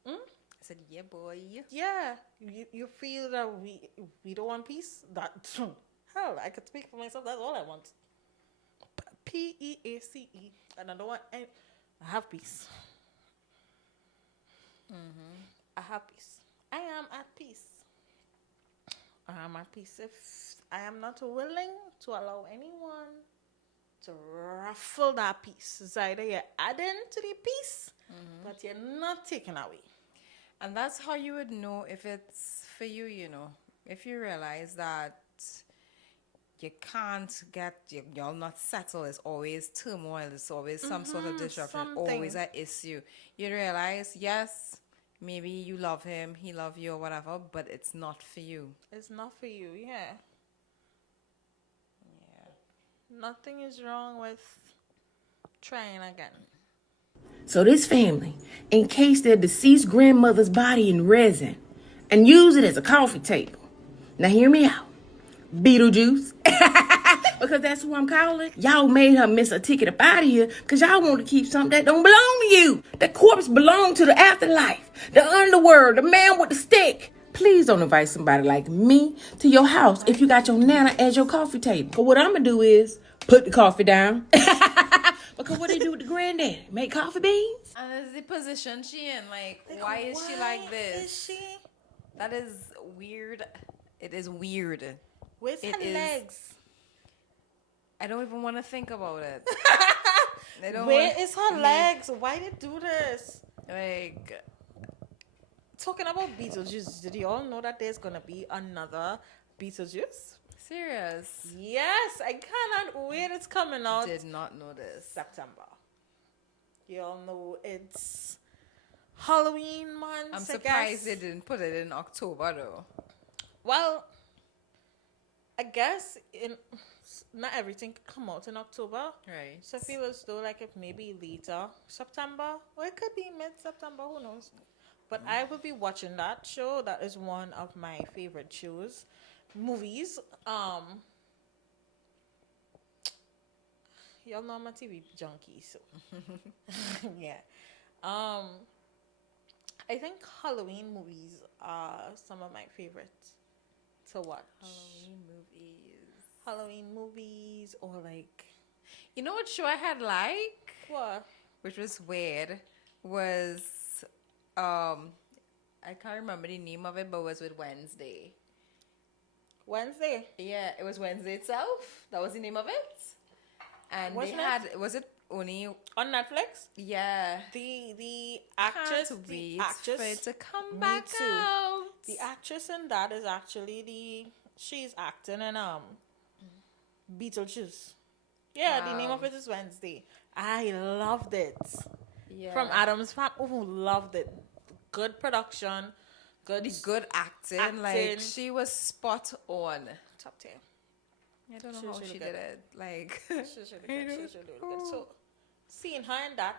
I said, yeah, boy. Yeah, you feel that we don't want peace? That hell, I could speak for myself. That's all I want. PEACE, and I don't want any. I have peace. I have peace. I am at peace. I am at peace. If I am not willing to allow anyone to ruffle that peace, it's either you're adding to the peace, but you're not taking away. And that's how you would know if it's for you, you know. If you realize that you can't you're not settled, it's always turmoil, it's always some sort of disruption, something. always an issue. You realize, yes, maybe you love him, he love you or whatever, but it's not for you. It's not for you, yeah. Yeah. Nothing is wrong with trying again. So this family encased their deceased grandmother's body in resin and used it as a coffee table. Now hear me out. Beetlejuice. Because that's who I'm calling. Y'all made her miss a ticket up out of here because y'all want to keep something that don't belong to you. The corpse belonged to the afterlife, the underworld, the man with the stick. Please don't invite somebody like me to your house if you got your nana as your coffee table. Because what I'm going to do is put the coffee down. Because what they do with the granddaddy? Make coffee beans? And it's the position she in, like why is she like this? Is she? That is weird. It is weird. Where's It her is- legs? I don't even want to think about it. I don't Where want- is her legs? Why did do this? Like, Talking about Beetlejuice, did you all know that there's gonna be another Beetlejuice? serious. Yes, I cannot wait. It's coming out Did not know this. September. You all know it's Halloween month. I'm I surprised they guess. didn't put it in October though. Well, I guess not everything could come out in October. Right. So I feel as though like if maybe later September, or it could be mid-September, who knows. But I will be watching that show. That is one of my favorite shows. Movies. Y'all know I'm a TV junkie, so yeah. I think Halloween movies are some of my favorites to watch. Halloween movies or like You know what show I had like, what? which was weird, was I can't remember the name of it, but it was with Wednesday. Wednesday. Yeah, it was Wednesday itself. That was the name of it. And Wasn't they had was it only On Netflix? yeah. The actress Can't the wait actress for it to come Me back too. out. The actress in that is actually she's acting in Beetlejuice. Yeah, the name Wow. of it is Wednesday. I loved it. Yeah. From Adam's Family. Oh, loved it. Good production. the good acting, like Acting. she was spot on. Top tier. I don't know She was how really she good. did it. Like She's really good. She's really, really good. So seeing her in that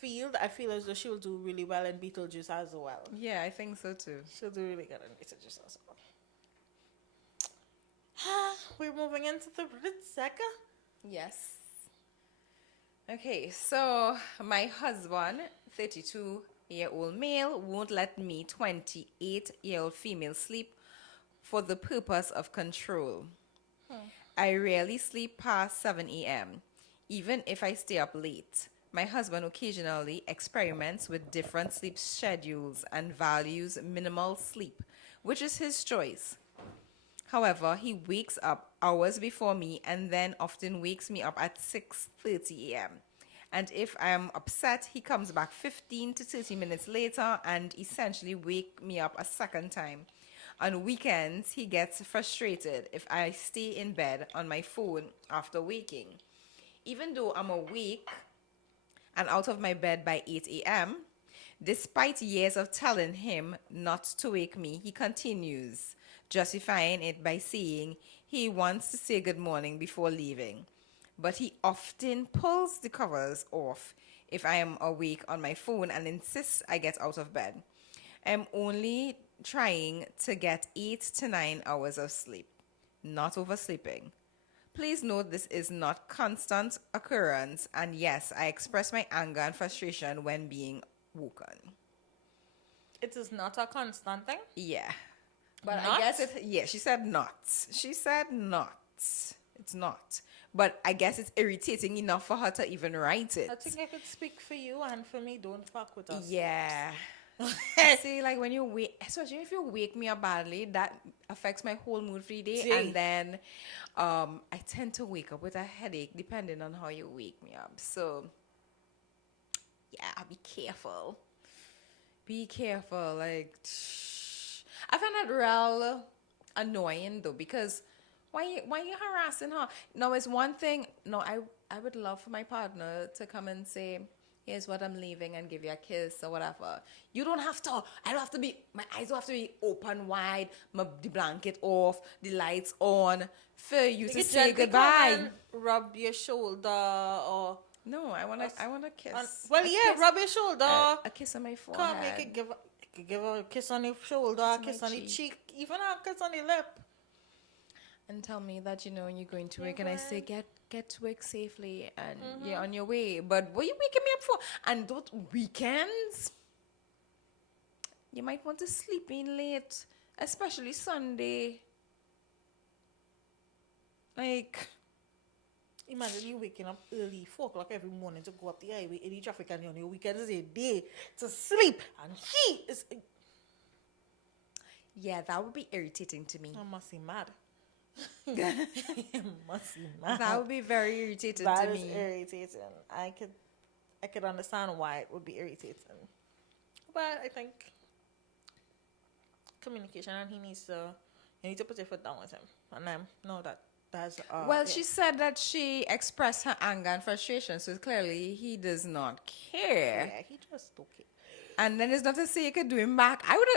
field, I feel as though she'll do really well in Beetlejuice as well. yeah, I think so too. She'll do really good in Beetlejuice as well. We're moving into the Saga. Yes. Okay, so my husband, 32-year-old male, won't let me, 28-year-old female, sleep for the purpose of control. I rarely sleep past 7 a.m., even if I stay up late. My husband occasionally experiments with different sleep schedules and values minimal sleep, which is his choice. However, he wakes up hours before me and then often wakes me up at 6:30 a.m. And if I am upset, he comes back 15 to 30 minutes later and essentially wake me up a second time. On weekends, he gets frustrated if I stay in bed on my phone after waking. Even though I'm awake and out of my bed by 8 a.m., despite years of telling him not to wake me, he continues, justifying it by saying he wants to say good morning before leaving. But he often pulls the covers off if I am awake on my phone and insists I get out of bed. I'm only trying to get 8 to 9 hours of sleep. not oversleeping. Please note this is not constant occurrence, and yes, I express my anger and frustration when being woken. It is not a constant thing. Yeah. But Not? I guess she said not. She said not. It's not. But I guess it's irritating enough for her to even write it. I think I could speak for you, and for me, don't fuck with us. Yeah. See, like when you wake, especially if you wake me up badly, that affects my whole mood for the day. See. And then I tend to wake up with a headache depending on how you wake me up. So, yeah, be careful. Be careful. Like, I find that real annoying though, because why you harassing her? No, it's one thing. No, I would love for my partner to come and say, here's what I'm leaving, and give you a kiss or whatever. You don't have to. I don't have to be. My eyes don't have to be open wide. The blanket off, the lights on, for you to could say gently come goodbye. and rub your shoulder or. No, I want a kiss. Well, A yeah, kiss. rub your shoulder. A kiss on my forehead. Come, you could give her a kiss on your shoulder, a kiss on the cheek, even a kiss on the lip. And tell me that you're going to work, and I say get to work safely, and you're on your way. But what are you waking me up for? And those weekends, you might want to sleep in late, especially Sunday. Like, imagine you waking up early, 4 o'clock every morning to go up the highway, any traffic, and on your weekends is a day to sleep, and he is. yeah, that would be irritating to me. I must be mad. Must be mad. That would be very irritating That to is me. irritating. I could understand why it would be irritating, but I think communication, and you need to put your foot down with him, and that's Well, it. she sauld that she expressed her anger and frustration, so clearly he does not care. Yeah, he just okay. And then it's not to say you could do him back. I would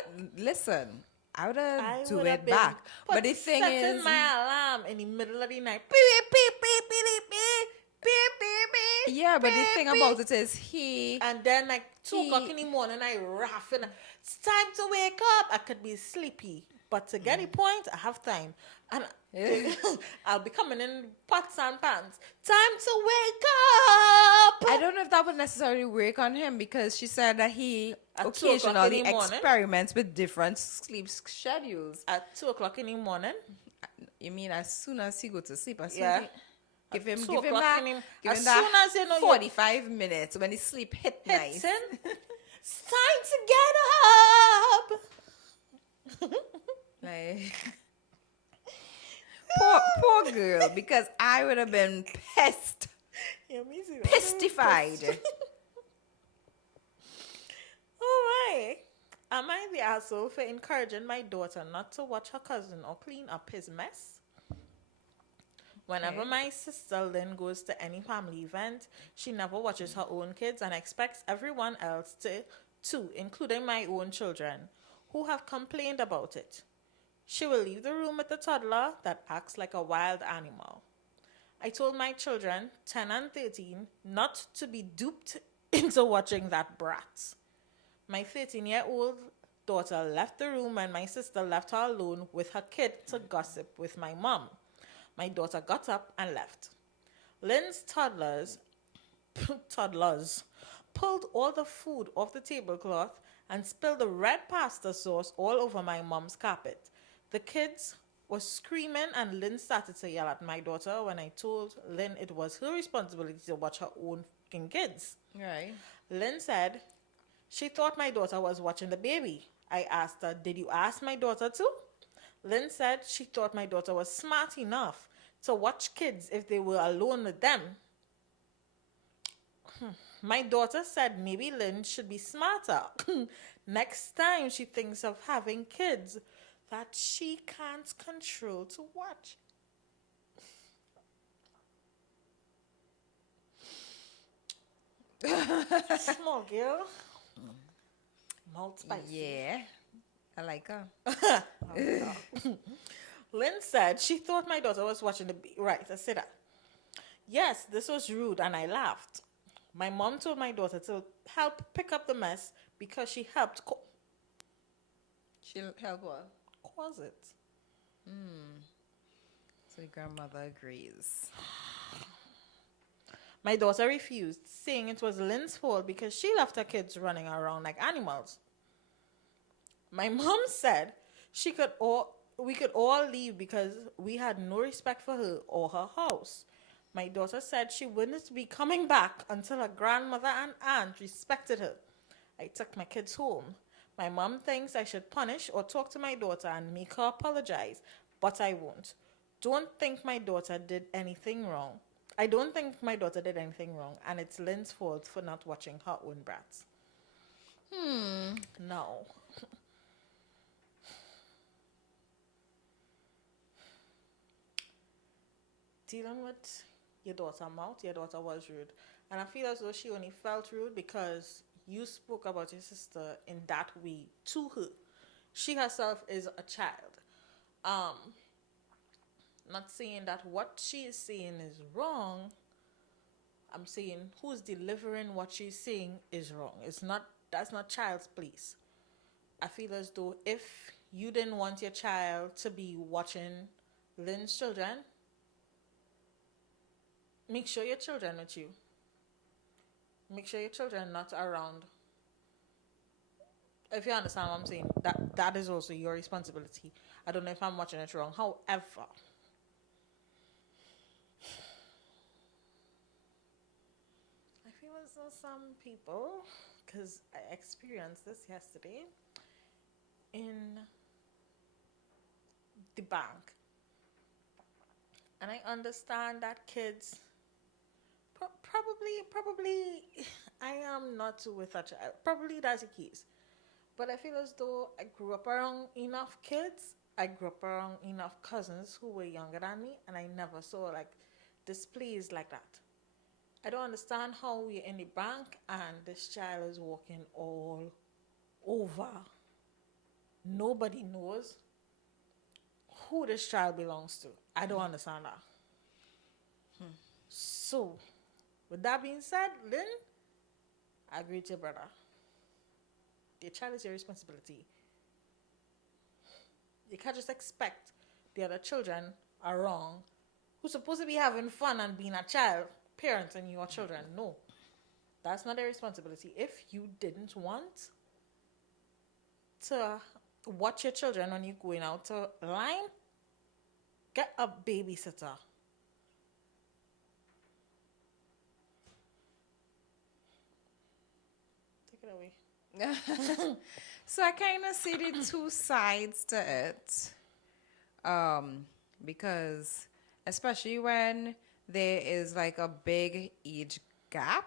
have do would've it been back. But the thing setting is, my alarm in the middle of the night. Beep, beep, beep, beep, beep, beep, beep, beep, beep, yeah, but the beep, thing beep. about it is he, And then like 2 o'clock in the morning, I raff and it's time to wake up. I could be sleepy, but to get the point, I have time, and I'll be coming in pots and pans. Time to wake up. I don't know if that would necessarily work on him, because she said that he At 2 o'clock occasionally in the morning? experiments with different sleep schedules. At 2 o'clock in the morning. You mean as soon as he go to sleep? As soon Yeah. as give him 2 o'clock that, in the- give as him that soon as you know you- 45 minutes when his sleep hit nice. Hitting. It's time to get up. Like, poor girl, because I would have been pissed, Yeah, me too. pistified. All right. Am I the asshole for encouraging my daughter not to watch her cousin or clean up his mess? Whenever Okay. my sister Lynn goes to any family event, she never watches her own kids and expects everyone else to, including my own children, who have complained about it. She will leave the room with the toddler that acts like a wild animal. I told my children, 10 and 13, not to be duped into watching that brat. My 13-year-old daughter left the room and my sister left her alone with her kid to gossip with my mom. My daughter got up and left. Lynn's toddlers pulled all the food off the tablecloth and spilled the red pasta sauce all over my mom's carpet. The kids were screaming and Lynn started to yell at my daughter when I told Lynn it was her responsibility to watch her own fucking kids. Right. Lynn said she thought my daughter was watching the baby. I asked her, did you ask my daughter to? Lynn said she thought my daughter was smart enough to watch kids if they were alone with them. My daughter said maybe Lynn should be smarter next time she thinks of having kids that she can't control to watch. Small girl. Mouth spicy. Yeah. I like her. Lynn said she thought my daughter was watching right, I said that. Yes, this was rude and I laughed. My mom told my daughter to help pick up the mess because she helped She'll help her. cause it. So the grandmother agrees. My daughter refused, saying it was Lynn's fault because she left her kids running around like animals. My mom said we could all leave because we had no respect for her or her house. My daughter said she wouldn't be coming back until her grandmother and aunt respected her. I took my kids home. My mom thinks I should punish or talk to my daughter and make her apologize, but I won't. Don't think my daughter did anything wrong. I don't think my daughter did anything wrong, and it's Lynn's fault for not watching her own brats. No. Dealing with your daughter mouth, your daughter was rude. And I feel as though she only felt rude because you spoke about your sister in that way to her. She herself is a child. Not saying that what she is saying is wrong. I'm saying who's delivering what she's saying is wrong. That's not child's place. I feel as though if you didn't want your child to be watching Lynn's children, make sure your children with you. Make sure your children not around. If you understand what I'm saying, that is also your responsibility. I don't know if I'm watching it wrong. However, I feel as though some people, because I experienced this yesterday in the bank, and I understand that kids probably I am not with a child. Probably that's the case. But I feel as though I grew up around enough kids. I grew up around enough cousins who were younger than me, and I never saw like displays like that. I don't understand how we're in the bank and this child is walking all over. Nobody knows who this child belongs to. I don't understand that. So, with that being said, Lynn, I agree with your brother. Your child is your responsibility. You can't just expect the other children around who's supposed to be having fun and being a child, parents and your children. No, that's not their responsibility. If you didn't want to watch your children when you're going out to line, get a babysitter. Take it away. So I kind of see the two sides to it, because especially when there is like a big age gap,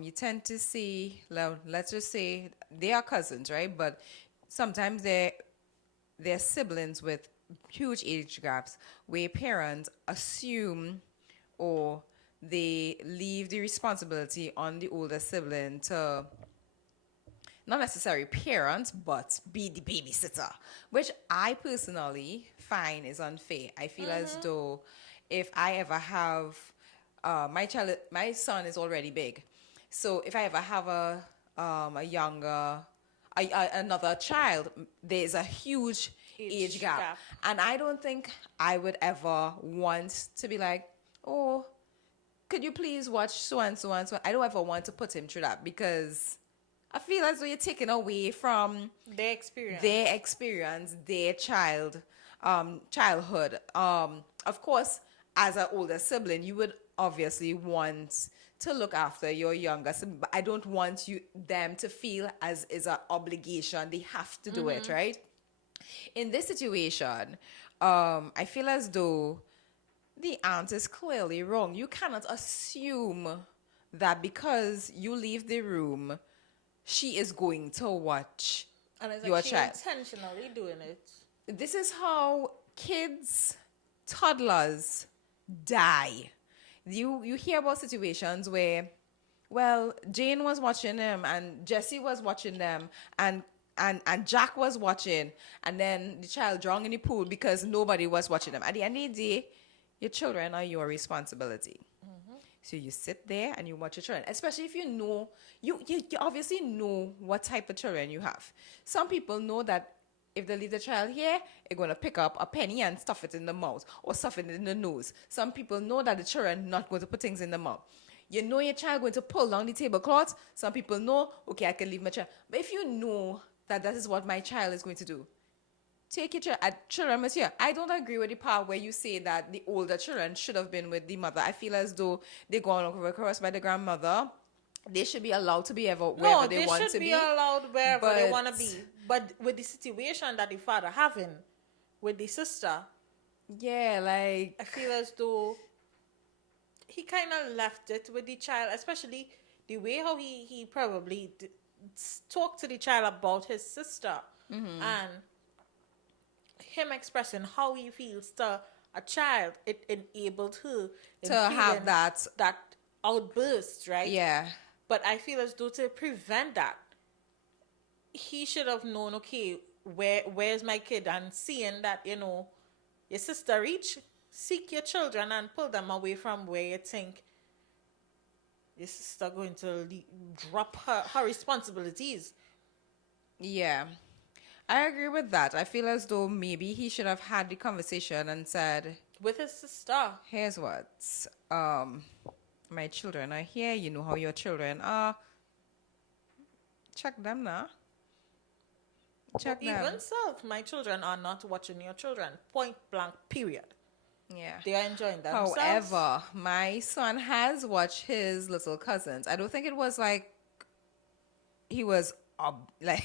you tend to see, let's just say they are cousins, right? But sometimes they're siblings with huge age gaps where parents assume or they leave the responsibility on the older sibling to not necessarily parent, but be the babysitter, which I personally find is unfair. I feel as though if I ever have my son is already big, so if I ever have another child, there's a huge age gap, and I don't think I would ever want to be like, oh, could you please watch so and so and so. I don't ever want to put him through that because I feel as though you're taking away from their experience, their childhood. Of course, as an older sibling, you would obviously want to look after your younger sibling, but I don't want them to feel as is an obligation. They have to do it, right? In this situation, I feel as though the aunt is clearly wrong. You cannot assume that because you leave the room, she is going to watch and it's your like child. Intentionally doing it. This is how kids, toddlers, die. You hear about situations where, well, Jane was watching them and Jessie was watching them and Jack was watching, and then the child drowned in the pool because nobody was watching them. At the end of the day, your children are your responsibility. So you sit there and you watch your children, especially if you know, you obviously know what type of children you have. Some people know that if they leave the child here, they're going to pick up a penny and stuff it in the mouth or stuff it in the nose. Some people know that the children not going to put things in the mouth. You know your child going to pull down the tablecloth. Some people know, okay, I can leave my child. But if you know that that is what my child is going to do, take your children with you. I don't agree with the part where you say that the older children should have been with the mother. I feel as though they're gone across by the grandmother. They should be allowed to be wherever they want to be. No, they should be allowed wherever they But- want to be. But with the situation that the father having with the sister, Yeah, like, I feel as though he kind of left it with the child, especially the way how he probably talked to the child about his sister and him expressing how he feels to a child. It enabled her in to have feeling that. outburst, right? Yeah. But I feel as though to prevent that, he should have known, okay, where's my kid? And seeing that, your sister reach, seek your children and pull them away from where you think your sister going to drop her responsibilities. Yeah. I agree with that. I feel as though maybe he should have had the conversation and said, With his sister. here's what, my children are here. You know how your children are. Check them now. Check But them. even self, my children are not watching your children. Point blank, period. Yeah. They are enjoying themselves. However, my son has watched his little cousins. I don't think it was like he was like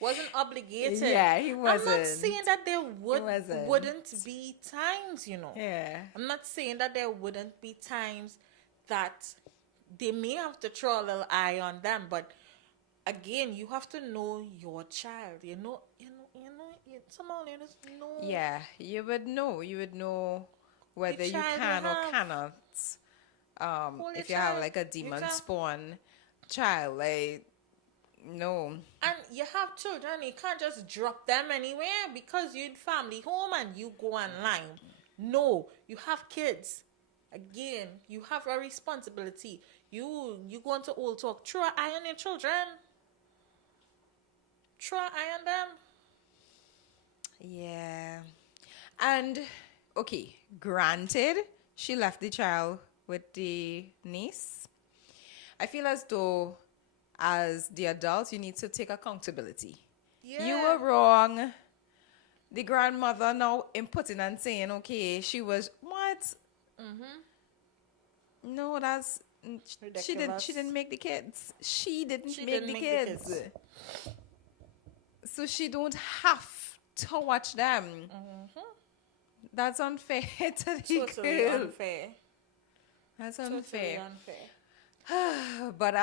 wasn't obligated. Yeah, he I'm not wasn't. saying that there wasn't. wouldn't be times, yeah. I'm not saying that there wouldn't be times that they may have to throw a little eye on them, but again, you have to know your child. Somehow you just know. Yeah, you would know whether you child can you or have. cannot. Hold If your you have child. like a You demon can- spawn child, like no. And you have children, you can't just drop them anywhere because you're in family home and you go online. No, you have kids. Again, you have a responsibility. You going to old talk. Throw an eye on your children. Throw an eye on them. Yeah. And okay, granted, she left the child with the niece. I feel as though as the adult you need to take accountability. Yeah. You were wrong. The grandmother now inputting and saying, okay, she was what? No, that's she Ridiculous. didn't make the kids. She didn't She make didn't the make the kids. kids. So she don't have to watch them. That's unfair to the Totally girl. unfair. That's Totally unfair. unfair. But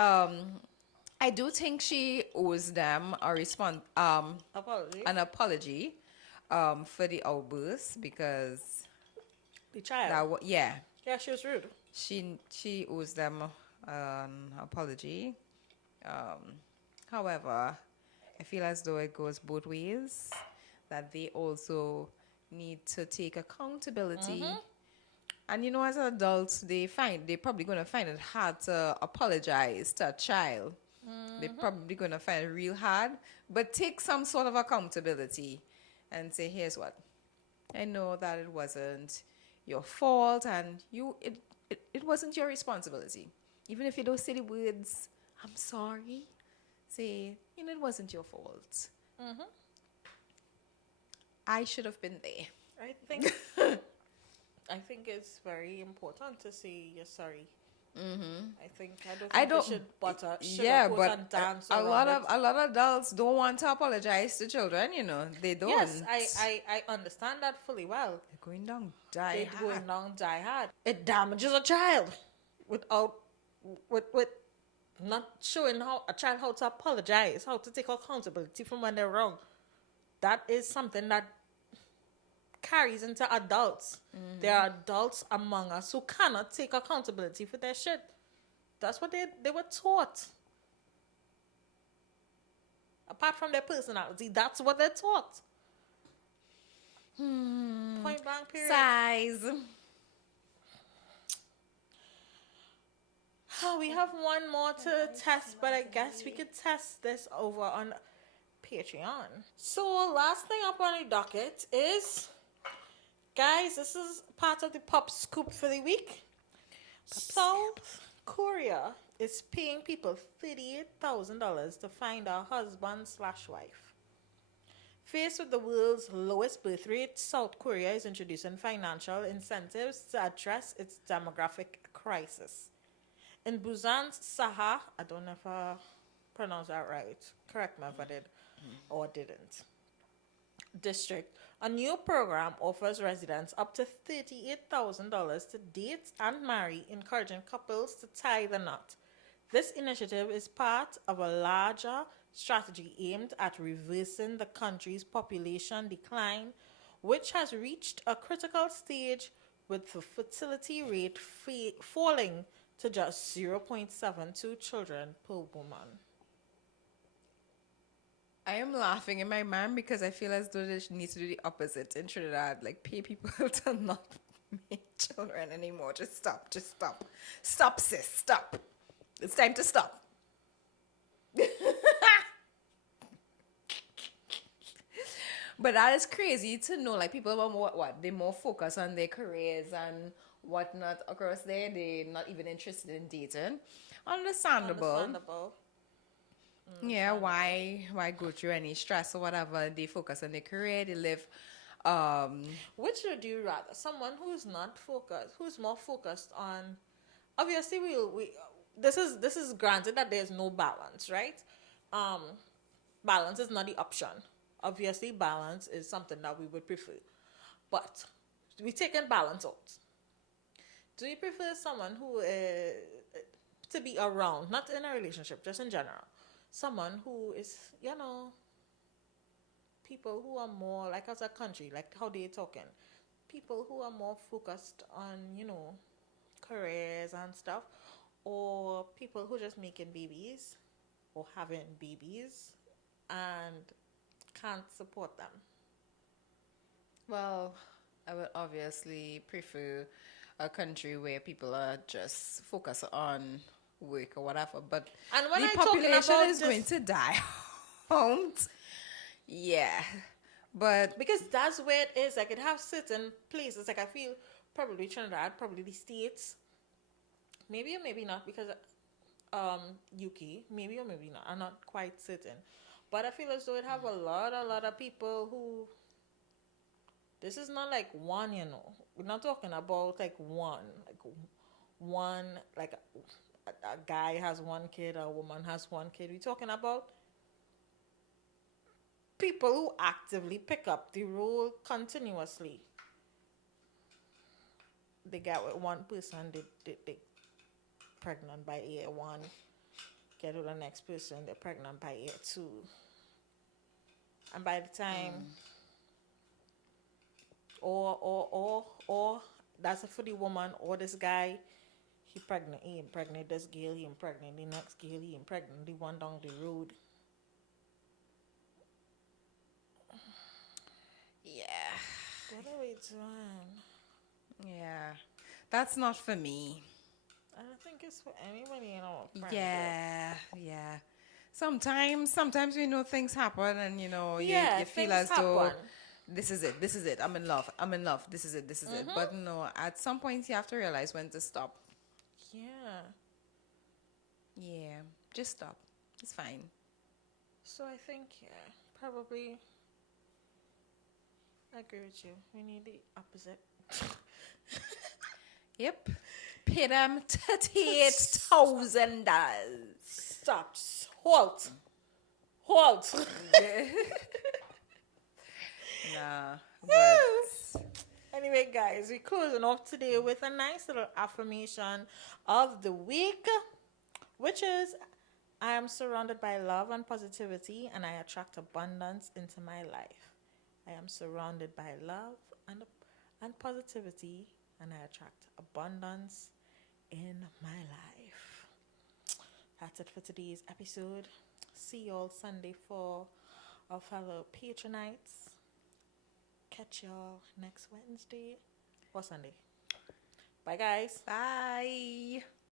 I do think she owes them a Apology. an apology for the outburst because The child. yeah, Yeah, she was rude. she owes them an apology. However, I feel as though it goes both ways, that they also need to take accountability. And as adults, they're probably going to find it hard to apologize to a child. They're probably going to find it real hard. But take some sort of accountability and say, here's what. I know that it wasn't your fault and it wasn't your responsibility. Even if you don't say the words, I'm sorry, say, it wasn't your fault. I should have been there. I think I think it's very important to say you're sorry. I don't think you should butter and dance a around lot it. of adults don't want to apologize to children. They don't. Yes, I understand that fully well. They're going down die It's hard. going down die hard. It damages a child without with not showing a child how to apologize, how to take accountability from when they're wrong. That is something that carries into adults. There are adults among us who cannot take accountability for their shit. That's what they were taught. Apart from their personality, that's what they're taught. Point blank period. Size. We have one more to test, but I guess we could test this over on Patreon. So last thing up on the docket is, guys, this is part of the pop scoop for the week. South Korea is paying people $38,000 to find a husband/wife. Faced with the world's lowest birth rate, South Korea is introducing financial incentives to address its demographic crisis. In Busan's Saga, I don't know if I pronounced that right. Correct me if I did or didn't. District, a new program offers residents up to $38,000 to date and marry, encouraging couples to tie the knot. This initiative is part of a larger strategy aimed at reversing the country's population decline, which has reached a critical stage with the fertility rate falling to just 0.72 children per woman. I am laughing in my mind because I feel as though they need to do the opposite in Trinidad, like pay people to not make children anymore. Just stop. Just stop. Stop, sis. Stop. It's time to stop. But that is crazy to know. Like people are more what? They more focus on their careers and whatnot across there. They're not even interested in dating. Understandable. Yeah, why go through any stress or whatever? They focus on their career, they live Which would you rather? Someone who's not focused, who's more focused on, obviously we this is granted that there's no balance, right? Balance is not the option. Obviously balance is something that we would prefer. But we taking balance out. Do you prefer someone who to be around, not in a relationship, just in general? Someone who is, people who are more, like as a country, like how they talking, people who are more focused on, careers and stuff, or people who just making babies or having babies and can't support them. well, I would obviously prefer a country where people are just focused on work or whatever, but And when the I'm talking population about is this- going to die out. Yeah. But Because that's where it is. Like, it has certain places. Like, I feel probably Trinidad, probably the States. Maybe or maybe not, because UK, maybe or maybe not. I'm not quite certain. But I feel as though it have a lot of people who... This is not like one, We're not talking about like one. Like a guy has one kid, a woman has one kid. We're talking about people who actively pick up the role continuously. They get with one person, they pregnant by year one. Get with the next person, they're pregnant by year two. And by the time, or that's for the woman or this guy, he impregnate this girl, he impregnate the next girl, he impregnate the one down the road. yeah. What are we doing? Yeah. That's not for me. I don't think it's for anybody in our friend group. Yeah. Sometimes we know things happen and you Yeah, feel things as though happen. this is it. I'm in love. This is it. But no, at some point you have to realize when to stop. Yeah. Yeah. Just stop. It's fine. So I think, probably I agree with you. We need the opposite. Yep. Pay them $38,000. Stop. Halt. Nah. But Anyway, guys, we're closing off today with a nice little affirmation of the week, which is, I am surrounded by love and positivity, and I attract abundance into my life. I am surrounded by love and positivity, and I attract abundance in my life. That's it for today's episode. See y'all Sunday for our fellow patronites. Catch y'all next Wednesday or Sunday. Bye, guys. bye.